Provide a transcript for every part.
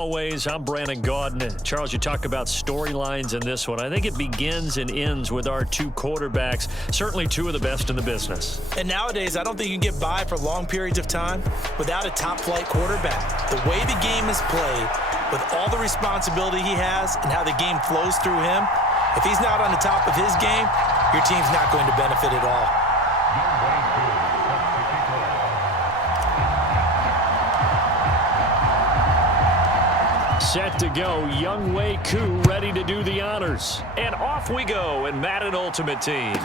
Always, I'm Brandon Gaudin. Charles, you talk about storylines in this one. I think it begins and ends with our two quarterbacks, certainly two of the best in the business. And nowadays, I don't think you can get by for long periods of time without a top-flight quarterback. The way the game is played, with all the responsibility he has and how the game flows through him, if he's not on the top of his game, your team's not going to benefit at all. Set to go, Young Wei Koo ready to do the honors. And off we go in Madden Ultimate Team. And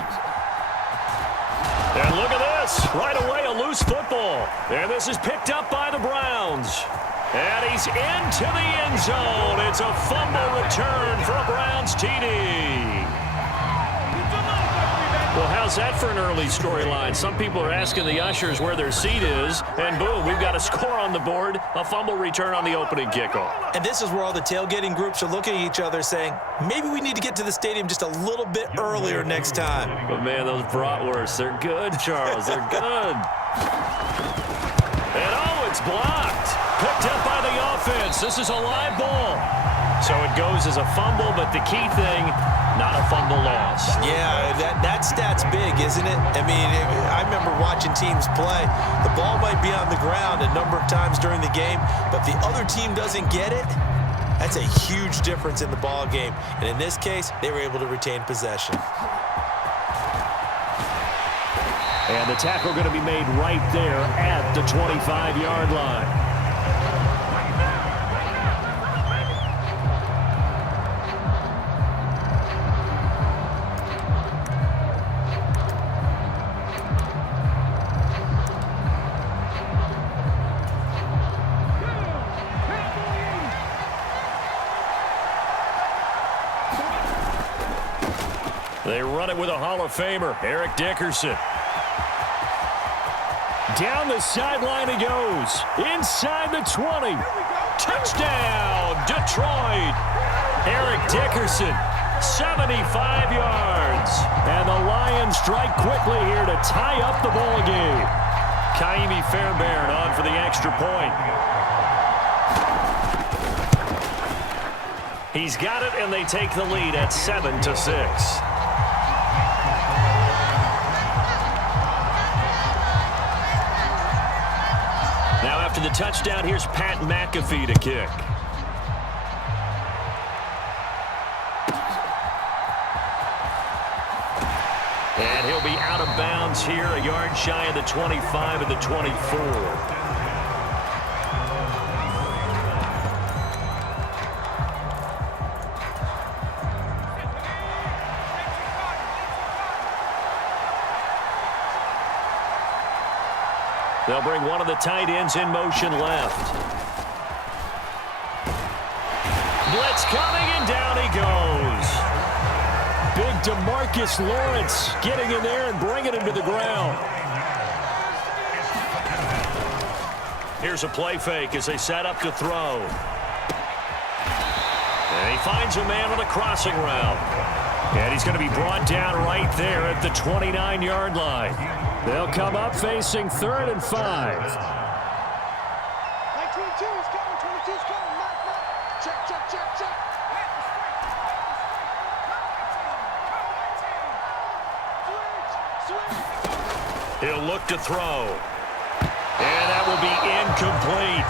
look at this, right away a loose football. And this is picked up by the Browns. And he's into the end zone. It's a fumble return for a Browns TD. Well, how's that for an early storyline? Some people are asking the ushers where their seat is, and boom, we've got a score on the board, a fumble return on the opening kickoff. And this is where all the tailgating groups are looking at each other saying, maybe we need to get to the stadium just a little bit earlier next time. But man, those bratwursts, they're good, Charles, they're good. And oh, it's blocked. Picked up by the offense. This is a live ball. So it goes as a fumble, but the key thing, not a fumble loss. Yeah, that stat's big, isn't it? I mean, I remember watching teams play. The ball might be on the ground a number of times during the game, but if the other team doesn't get it, that's a huge difference in the ball game. And in this case, they were able to retain possession. And the tackle going to be made right there at the 25-yard line. They run it with a Hall of Famer, Eric Dickerson. Down the sideline he goes. Inside the 20. Touchdown, Detroit. Eric Dickerson, 75 yards. And the Lions strike quickly here to tie up the ball game. Kaimi Fairbairn on for the extra point. He's got it, and they take the lead at 7-6. Now after the touchdown, here's Pat McAfee to kick. And he'll be out of bounds here, a yard shy of the 25 and the 24. They'll bring one of the tight ends in motion left. Blitz coming, and down he goes. Big DeMarcus Lawrence getting in there and bringing him to the ground. Here's a play fake as they set up to throw. And he finds a man on a crossing route. And he's going to be brought down right there at the 29-yard line. They'll come up facing 3rd and 5. 22 is coming, 22 is coming. Check, check, check, check. He'll look to throw. And that will be incomplete.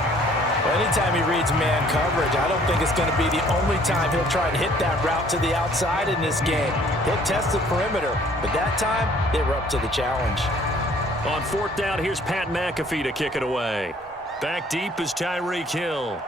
Anytime he reads man coverage, I don't think it's going to be the only time he'll try and hit that route to the outside in this game. He'll test the perimeter, but that time, they were up to the challenge. On 4th down, here's Pat McAfee to kick it away. Back deep is Tyreek Hill.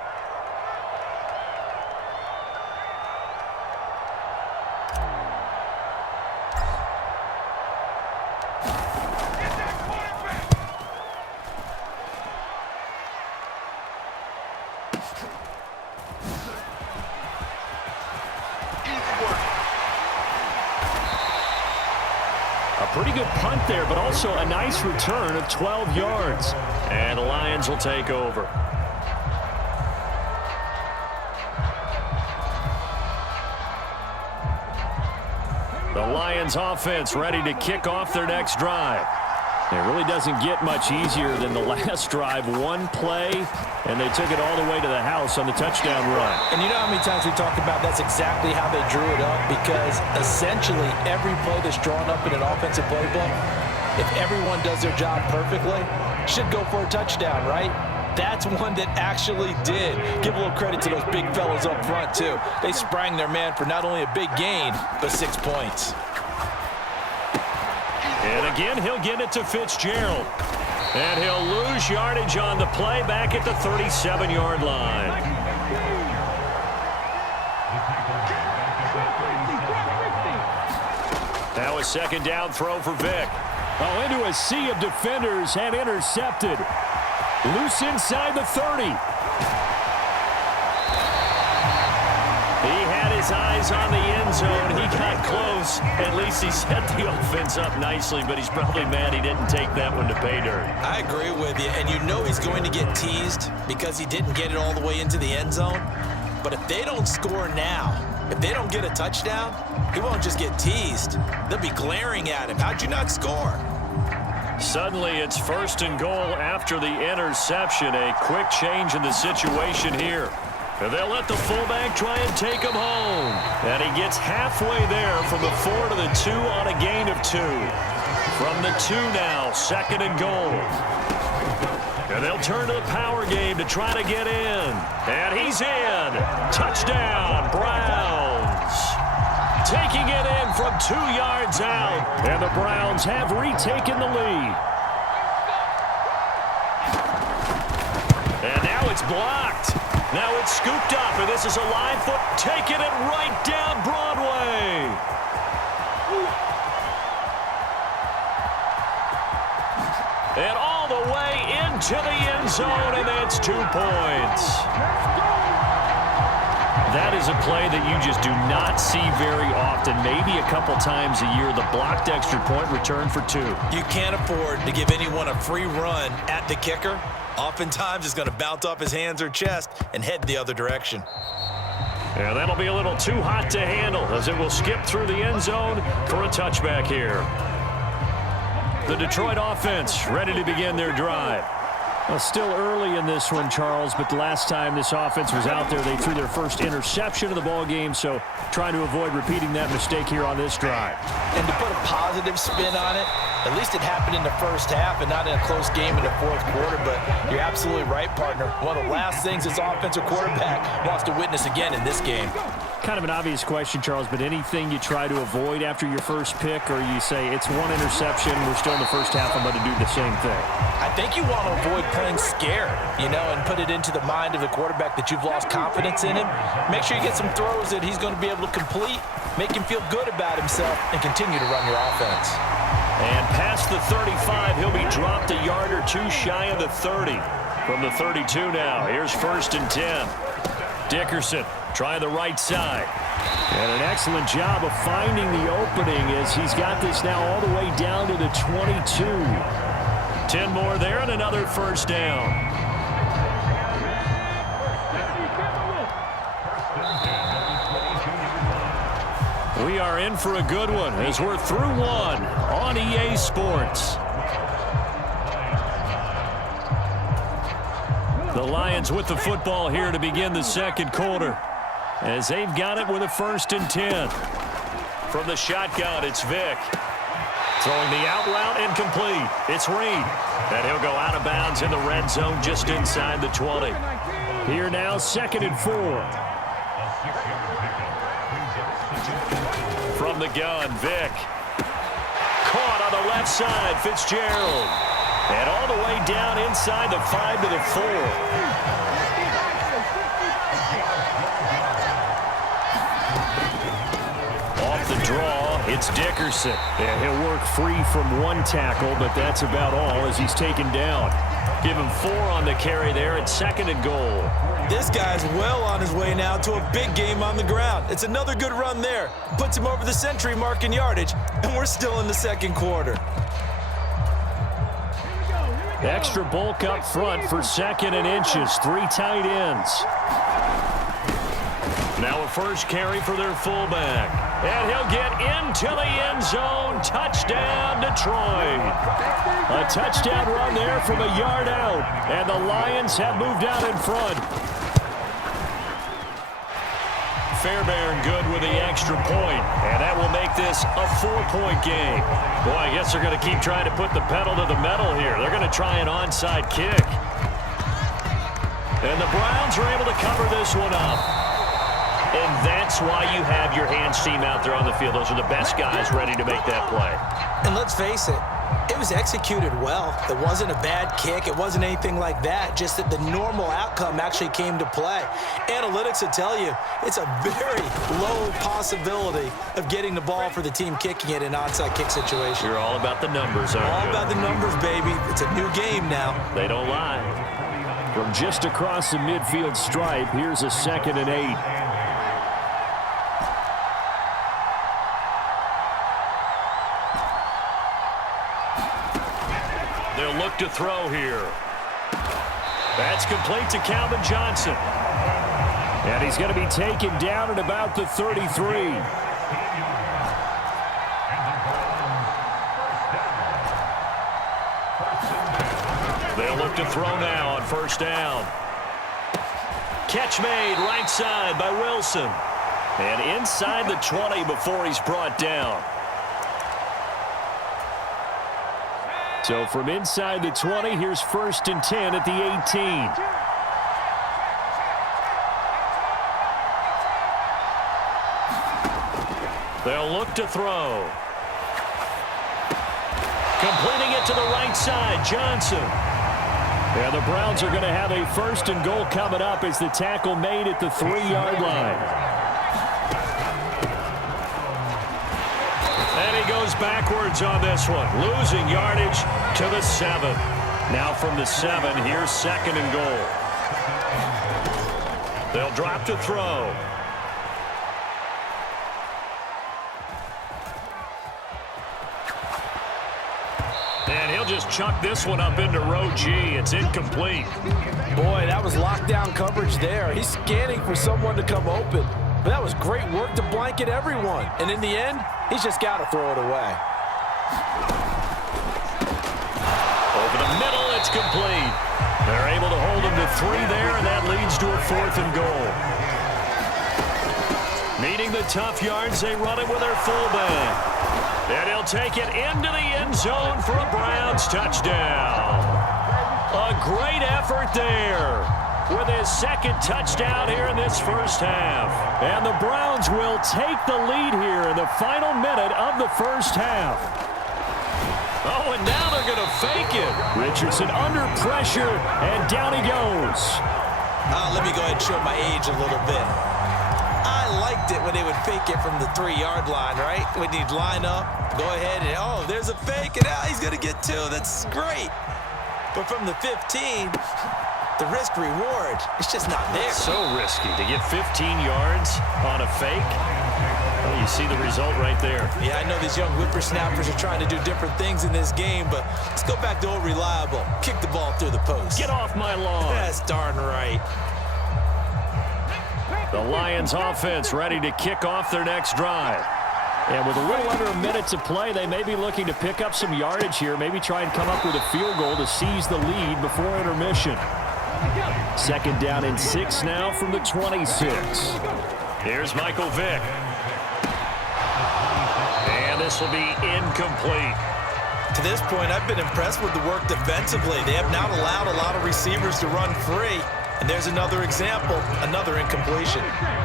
Pretty good punt there, but also a nice return of 12 yards. And the Lions will take over. The Lions offense ready to kick off their next drive. It really doesn't get much easier than the last drive. One play, and they took it all the way to the house on the touchdown run. And you know how many times we talk about that's exactly how they drew it up, because essentially every play that's drawn up in an offensive playbook, if everyone does their job perfectly, should go for a touchdown, right? That's one that actually did. Give a little credit to those big fellas up front, too. They sprang their man for not only a big gain, but 6 points. And again, he'll get it to Fitzgerald. And he'll lose yardage on the play back at the 37-yard line. Now a second down throw for Vick. Oh, into a sea of defenders and intercepted. Loose inside the 30. He had his eyes on the end zone. He got close. At least he set the offense up nicely, but he's probably mad he didn't take that one to pay dirt. I agree with you, and you know he's going to get teased because he didn't get it all the way into the end zone. But if they don't score now, if they don't get a touchdown, he won't just get teased. They'll be glaring at him. How'd you not score? Suddenly, it's 1st and goal after the interception. A quick change in the situation here. And they'll let the fullback try and take him home. And he gets halfway there from the 4 to the 2 on a gain of 2. From the 2 now, 2nd and goal. And they'll turn to the power game to try to get in. And he's in. Touchdown, Browns. Taking it in from 2 yards out. And the Browns have retaken the lead. And now it's blocked. Now it's scooped up, and this is a line foot taking it right down Broadway. And all the way into the end zone, and that's 2 points. That is a play that you just do not see very often. Maybe a couple times a year, the blocked extra point return for 2. You can't afford to give anyone a free run at the kicker. Oftentimes, it's going to bounce off his hands or chest and head the other direction. And that'll be a little too hot to handle as it will skip through the end zone for a touchback here. The Detroit offense ready to begin their drive. Well, still early in this one, Charles, but the last time this offense was out there, they threw their first interception of the ball game, so trying to avoid repeating that mistake here on this drive. And to put a positive spin on it, at least it happened in the first half and not in a close game in the 4th quarter, but you're absolutely right, partner. One of the last things this offensive quarterback wants to witness again in this game. Kind of an obvious question, Charles, but anything you try to avoid after your first pick, or you say it's one interception, we're still in the first half, I'm going to do the same thing? I think you want to avoid playing scared, you know, and put it into the mind of the quarterback that you've lost confidence in him. Make sure you get some throws that he's going to be able to complete, make him feel good about himself, and continue to run your offense. And past the 35, he'll be dropped a yard or 2 shy of the 30. From the 32 now, here's 1st and 10. Dickerson trying the right side. And an excellent job of finding the opening as he's got this now all the way down to the 22. 10 more there and another 1st down. We are in for a good one as we're through one on EA Sports. The Lions with the football here to begin the 2nd quarter as they've got it with a 1st and 10. From the shotgun, it's Vick. Throwing the out route incomplete. It's Reed. And he'll go out of bounds in the red zone just inside the 20. Here now, 2nd and 4. From the gun, Vick. Caught on the left side, Fitzgerald. And all the way down inside the 5 to the 4. Draw, it's Dickerson. And he'll work free from 1 tackle, but that's about all as he's taken down. Give him 4 on the carry there at 2nd and goal. This guy's well on his way now to a big game on the ground. It's another good run there. Puts him over the century mark in yardage, and we're still in the 2nd quarter. Extra bulk up front for 2nd and inches. 3 tight ends. Now a first carry for their fullback. And he'll get into the end zone. Touchdown, Detroit. A touchdown run there from a yard out. And the Lions have moved out in front. Fairbairn good with the extra point. And that will make this a 4-point game. Boy, I guess they're going to keep trying to put the pedal to the metal here. They're going to try an onside kick. And the Browns are able to cover this one up. And that's why you have your hands team out there on the field. Those are the best guys ready to make that play. And let's face it, it was executed well. It wasn't a bad kick. It wasn't anything like that. Just that the normal outcome actually came to play. Analytics will tell you it's a very low possibility of getting the ball for the team kicking it in an onside kick situation. You're all about the numbers, aren't you? All about the numbers, baby. It's a new game now. They don't lie. From just across the midfield stripe, here's a 2nd and 8. They'll look to throw here. That's complete to Calvin Johnson. And he's going to be taken down at about the 33. They'll look to throw now on first down. Catch made right side by Wilson. And inside the 20 before he's brought down. So from inside the 20, here's 1st and 10 at the 18. They'll look to throw. Completing it to the right side, Johnson. And the Browns are going to have a 1st and goal coming up as the tackle made at the 3-yard line. And he goes backwards on this one, losing yardage to the 7. Now from the 7, here's 2nd and goal. They'll drop to throw. And he'll just chuck this one up into row G. It's incomplete. Boy, that was lockdown coverage there. He's scanning for someone to come open. But that was great work to blanket everyone. And in the end, he's just got to throw it away. Over the middle, it's complete. They're able to hold him to 3 there, and that leads to a 4th and goal. Needing the tough yards, they run it with their fullback. And he'll take it into the end zone for a Browns touchdown. A great effort there with his 2nd touchdown here in this first half. And the Browns will take the lead here in the final minute of the first half. Oh, and now they're going to fake it. Richardson under pressure, and down he goes. Let me go ahead and show my age a little bit. I liked it when they would fake it from the 3-yard line, right? When you'd line up, go ahead, and oh, there's a fake, and he's going to get 2. That's great. But from the 15, the risk-reward, it's just not there. So risky to get 15 yards on a fake. Well, you see the result right there. Yeah, I know these young whippersnappers are trying to do different things in this game, but let's go back to old reliable. Kick the ball through the post. Get off my lawn. That's darn right. The Lions offense ready to kick off their next drive. And with a little under a minute to play, they may be looking to pick up some yardage here, maybe try and come up with a field goal to seize the lead before intermission. 2nd down and 6 now from the 26. Here's Michael Vick. And this will be incomplete. To this point, I've been impressed with the work defensively. They have not allowed a lot of receivers to run free. And there's another example, another incompletion.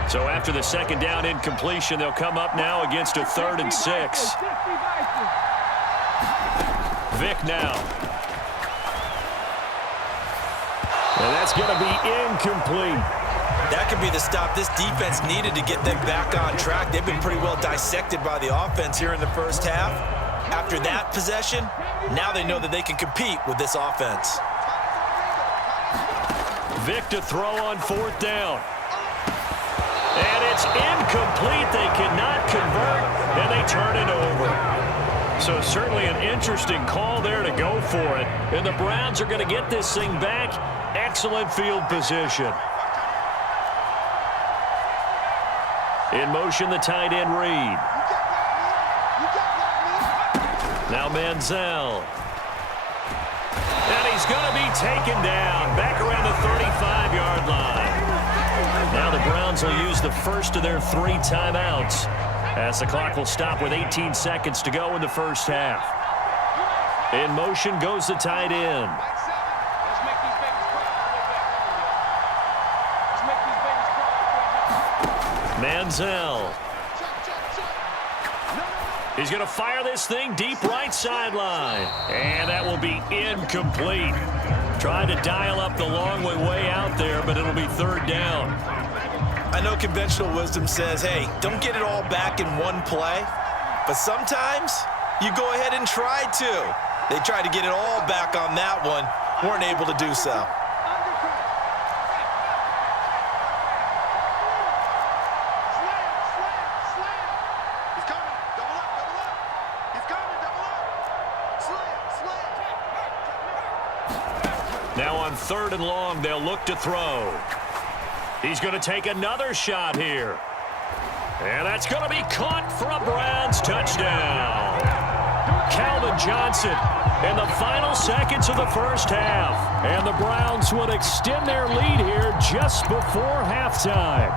So after the 2nd down incompletion, they'll come up now against a 3rd and 6. Vick now. And that's going to be incomplete. That could be the stop this defense needed to get them back on track. They've been pretty well dissected by the offense here in the first half. After that possession, now they know that they can compete with this offense. Vick to throw on 4th down. And it's incomplete. They cannot convert, and they turn it over. So certainly an interesting call there to go for it. And the Browns are going to get this thing back. Excellent field position. In motion, the tight end Reed. Now Manziel. And he's going to be taken down back around the 35-yard line. Now the Browns will use the first of their 3 timeouts as the clock will stop with 18 seconds to go in the first half. In motion goes the tight end. Manziel. He's going to fire this thing deep right sideline. And that will be incomplete. Trying to dial up the long way out there, but it'll be 3rd down. I know conventional wisdom says, hey, don't get it all back in one play. But sometimes you go ahead and try to. They tried to get it all back on that one. Weren't able to do so. Now on 3rd and long, they'll look to throw. He's going to take another shot here. And that's going to be caught for a Browns touchdown. Calvin Johnson in the final seconds of the first half. And the Browns would extend their lead here just before halftime.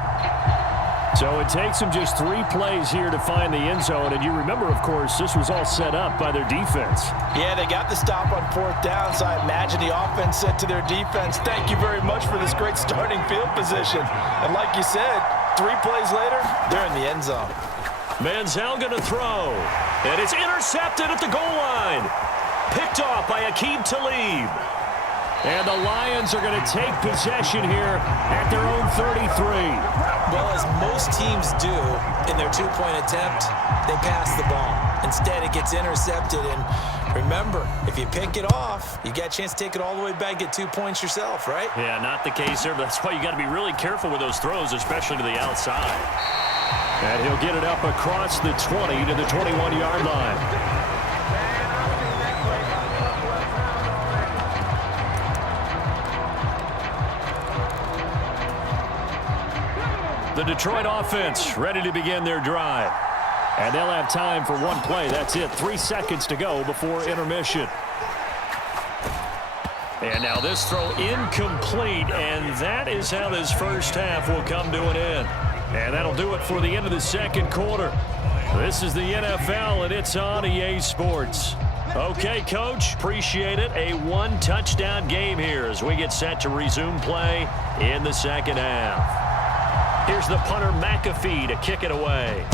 So it takes them just 3 plays here to find the end zone. And you remember, of course, this was all set up by their defense. Yeah, they got the stop on 4th down, so I imagine the offense said to their defense, thank you very much for this great starting field position. And like you said, 3 plays later, they're in the end zone. Manziel going to throw. And it's intercepted at the goal line. Picked off by Aqib Talib. And the Lions are going to take possession here at their own 33. Well, as most teams do in their 2-point attempt, they pass the ball. Instead, it gets intercepted. And remember, if you pick it off, you got a chance to take it all the way back, get 2 points yourself, right? Yeah, not the case there. That's why you got to be really careful with those throws, especially to the outside. And he'll get it up across the 20 to the 21-yard line. The Detroit offense ready to begin their drive. And they'll have time for 1 play. That's it. 3 seconds to go before intermission. And now this throw incomplete, and that is how this first half will come to an end. And that'll do it for the end of the second quarter. This is the NFL, and it's on EA Sports. Okay, Coach, appreciate it. A 1-touchdown game here as we get set to resume play in the second half. Here's the punter, McAfee, to kick it away.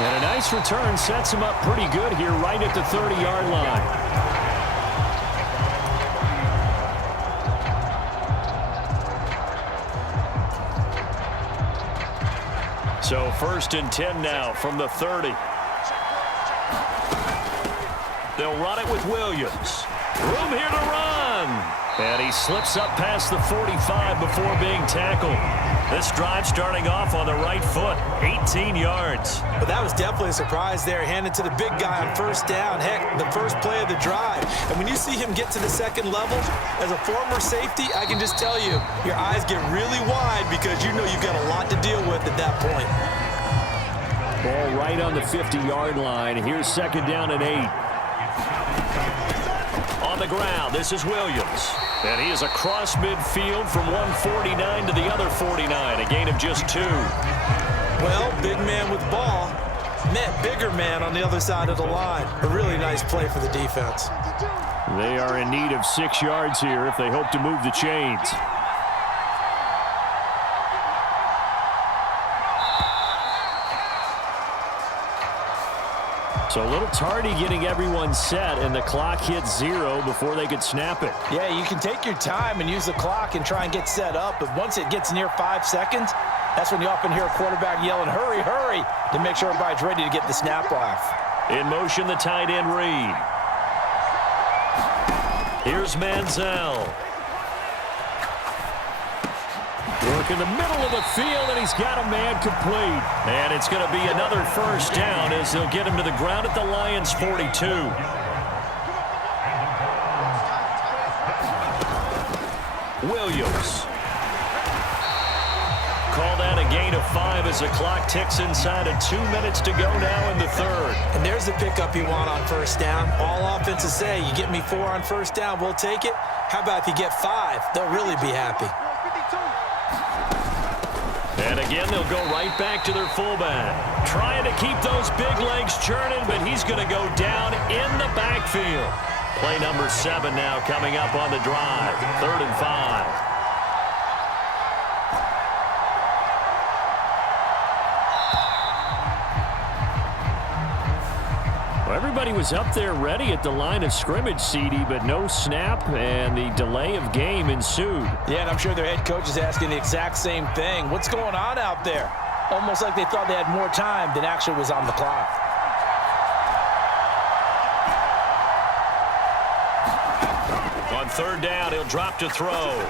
And a nice return sets him up pretty good here right at the 30-yard line. So 1st and 10 now from the 30. They'll run it with Williams. Room here to run. And he slips up past the 45 before being tackled. This drive starting off on the right foot, 18 yards. But that was definitely a surprise there. Handed to the big guy on 1st down. Heck, the first play of the drive. And when you see him get to the second level, as a former safety, I can just tell you, your eyes get really wide because you know you've got a lot to deal with at that point. Ball right on the 50-yard line. Here's 2nd down and 8. On the ground, this is Williams. And he is across midfield from 149 to the other 49, a gain of just 2. Well, big man with ball met bigger man on the other side of the line. A really nice play for the defense. They are in need of 6 yards here if they hope to move the chains. So a little tardy getting everyone set, and the clock hits 0 before they could snap it. Yeah, you can take your time and use the clock and try and get set up, but once it gets near 5 seconds, that's when you often hear a quarterback yelling, hurry, hurry, to make sure everybody's ready to get the snap off. In motion, the tight end Reed. Here's Manziel. Work in the middle of the field, and he's got a man complete. And it's going to be another 1st down as they'll get him to the ground at the Lions' 42. Williams. Call that a gain of 5 as the clock ticks inside of 2 minutes to go now in the third. And there's the pickup you want on first down. All offenses say, you get me 4 on first down, we'll take it. How about if you get 5? They'll really be happy. And again, they'll go right back to their fullback. Trying to keep those big legs churning, but he's going to go down in the backfield. Play number 7 now coming up on the drive. 3rd and 5. Well, everybody was up there ready at the line of scrimmage, CD, but no snap, and the delay of game ensued. Yeah, and I'm sure their head coach is asking the exact same thing. What's going on out there? Almost like they thought they had more time than actually was on the clock. On 3rd down, he'll drop to throw.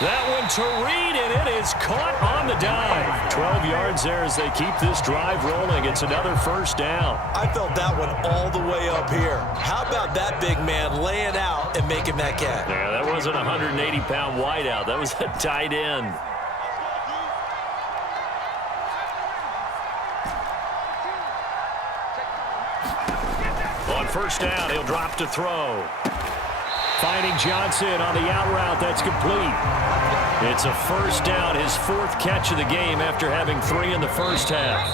That one to Reed, and it is caught on the dive. 12 yards there as they keep this drive rolling. It's another first down. I felt that one all the way up here. How about that big man laying out and making that catch? Yeah, that wasn't a 180-pound wideout. That was a tight end. On 1st down, he'll drop to throw. Finding Johnson on the out route. That's complete. It's a first down, his 4th catch of the game after having 3 in the first half.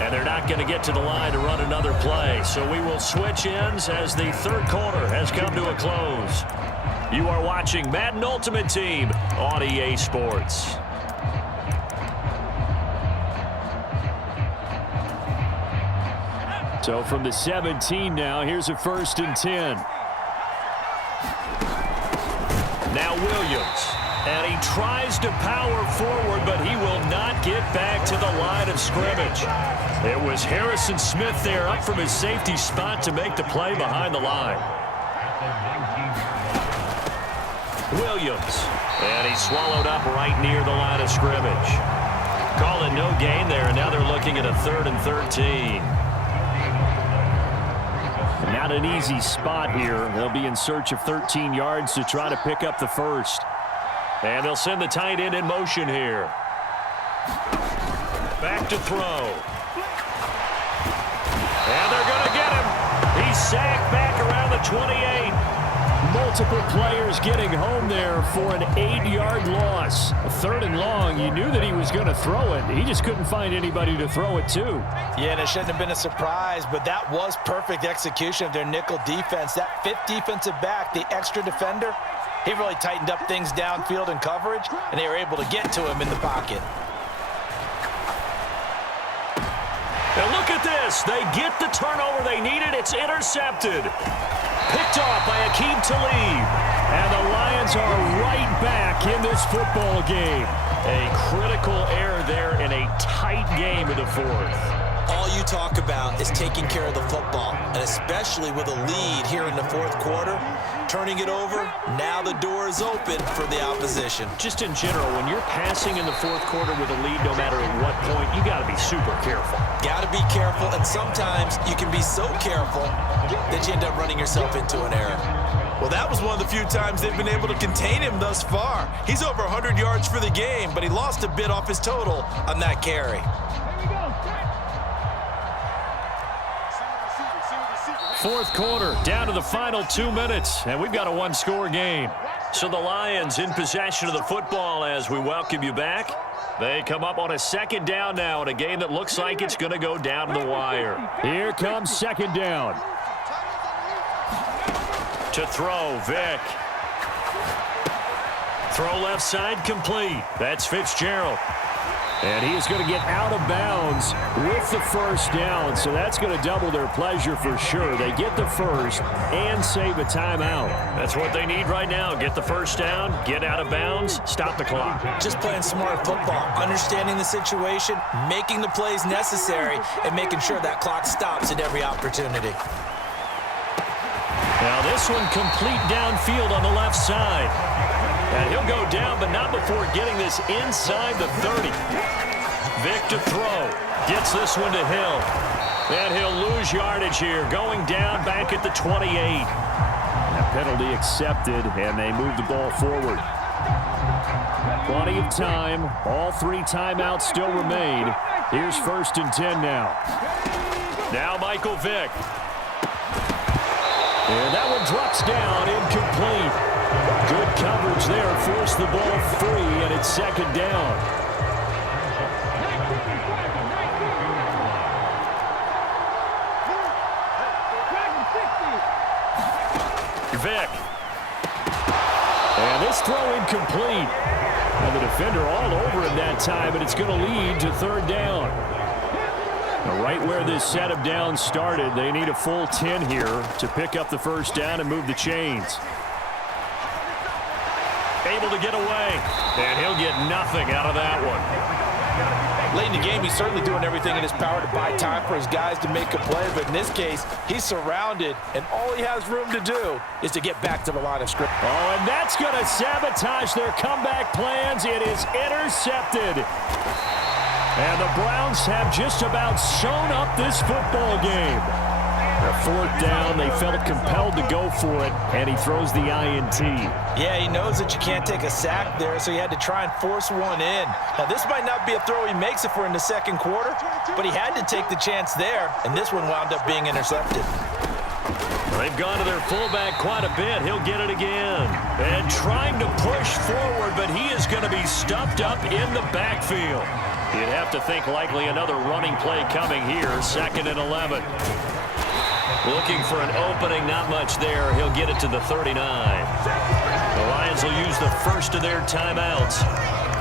And they're not going to get to the line to run another play. So we will switch ends as the 3rd quarter has come to a close. You are watching Madden Ultimate Team on EA Sports. So from the 17 now, here's a 1st and 10. Now Williams, and he tries to power forward, but he will not get back to the line of scrimmage. It was Harrison Smith there up from his safety spot to make the play behind the line. Williams, and he swallowed up right near the line of scrimmage. Call it no gain there, and now they're looking at a 3rd and 13. Not an easy spot here. They'll be in search of 13 yards to try to pick up the first. And they'll send the tight end in motion here. Back to throw. And they're going to get him. He's sacked back around the 28. Multiple players getting home there for an 8-yard loss. 3rd and long, you knew that he was going to throw it. He just couldn't find anybody to throw it to. Yeah, and it shouldn't have been a surprise, but that was perfect execution of their nickel defense. That 5th defensive back, the extra defender, he really tightened up things downfield in coverage, and they were able to get to him in the pocket. And look at this. They get the turnover they needed. It's intercepted. Picked off by Akeem Talib. And the Lions are right back in this football game. A critical error there in a tight game in the 4th. All you talk about is taking care of the football, and especially with a lead here in the 4th quarter. Turning it over, now the door is open for the opposition. Just in general, when you're passing in the 4th quarter with a lead, no matter at what point, you got to be super careful. Got to be careful, and sometimes you can be so careful that you end up running yourself into an error. Well, that was one of the few times they've been able to contain him thus far. He's over 100 yards for the game, but he lost a bit off his total on that carry. 4th quarter, down to the final 2 minutes, and we've got a 1-score game. So the Lions in possession of the football as we welcome you back. They come up on a 2nd down now in a game that looks like it's going to go down to the wire. Here comes 2nd down. To throw, Vick. Throw left side complete. That's Fitzgerald. And he is going to get out of bounds with the first down, so that's going to double their pleasure for sure. They get the first and save a timeout. That's what they need right now. Get the first down, get out of bounds, stop the clock. Just playing smart football, understanding the situation, making the plays necessary, and making sure that clock stops at every opportunity. Now this one complete downfield on the left side. And he'll go down, but not before getting this inside the 30. Vick to throw. Gets this one to Hill. And he'll lose yardage here, going down back at the 28. That penalty accepted, and they move the ball forward. Plenty of time. All 3 timeouts still remain. Here's 1st and 10 now. Now Michael Vick. And that one drops down, incomplete. Good coverage there, forced the ball free, and it's 2nd down. Vick. And this throw incomplete. And the defender all over him that time, and it's going to lead to 3rd down. Now, right where this set of downs started, they need a full 10 here to pick up the 1st down and move the chains. Able to get away, and he'll get nothing out of that one. Late in the game, he's certainly doing everything in his power to buy time for his guys to make a play, but in this case, he's surrounded, and all he has room to do is to get back to the line of scrimmage. Oh, and that's going to sabotage their comeback plans. It is intercepted. And the Browns have just about sewn up this football game. The 4th down, they felt compelled to go for it, and he throws the INT. Yeah, he knows that you can't take a sack there, so he had to try and force one in. Now, this might not be a throw he makes if we're in the 2nd quarter, but he had to take the chance there, and this one wound up being intercepted. They've gone to their fullback quite a bit. He'll get it again. And trying to push forward, but he is going to be stuffed up in the backfield. You'd have to think likely another running play coming here, 2nd and 11. Looking for an opening, not much there. He'll get it to the 39. The Lions will use the first of their timeouts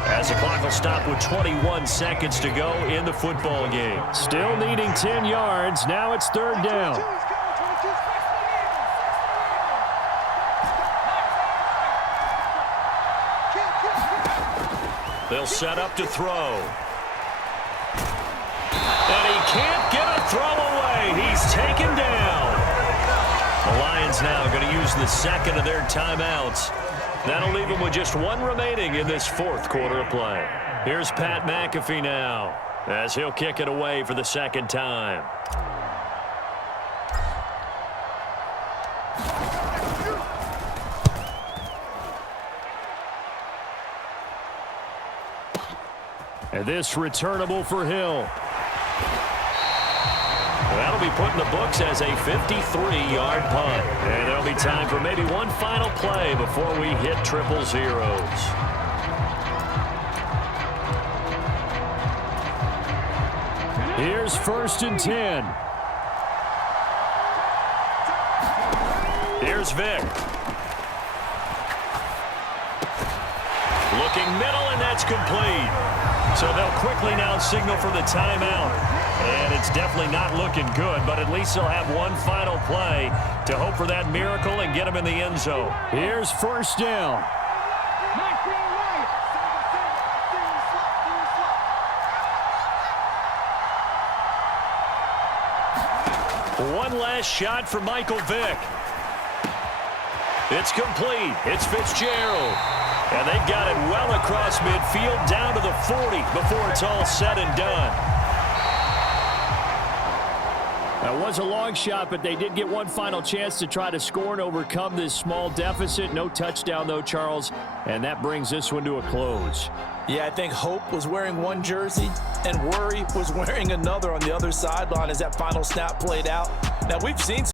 as the clock will stop with 21 seconds to go in the football game. Still needing 10 yards. Now it's 3rd down. They'll set up to throw. And he can't get a throw away. He's taken down. The Lions now going to use the 2nd of their timeouts. That'll leave them with just 1 remaining in this 4th quarter of play. Here's Pat McAfee now as he'll kick it away for the 2nd time. And this returnable for Hill. That'll be put in the books as a 53-yard punt. And there'll be time for maybe one final play before we hit triple zeros. Here's 1st and 10. Here's Vick. Looking middle, and that's complete. So they'll quickly now signal for the timeout. And it's definitely not looking good, but at least they'll have one final play to hope for that miracle and get them in the end zone. Here's 1st down. One last shot for Michael Vick. It's complete. It's Fitzgerald. And they've got it well across midfield down to the 40 before it's all said and done. That was a long shot, but they did get one final chance to try to score and overcome this small deficit. No touchdown, though, Charles, and that brings this one to a close. Yeah, I think hope was wearing one jersey and worry was wearing another on the other sideline as that final snap played out. Now, we've seen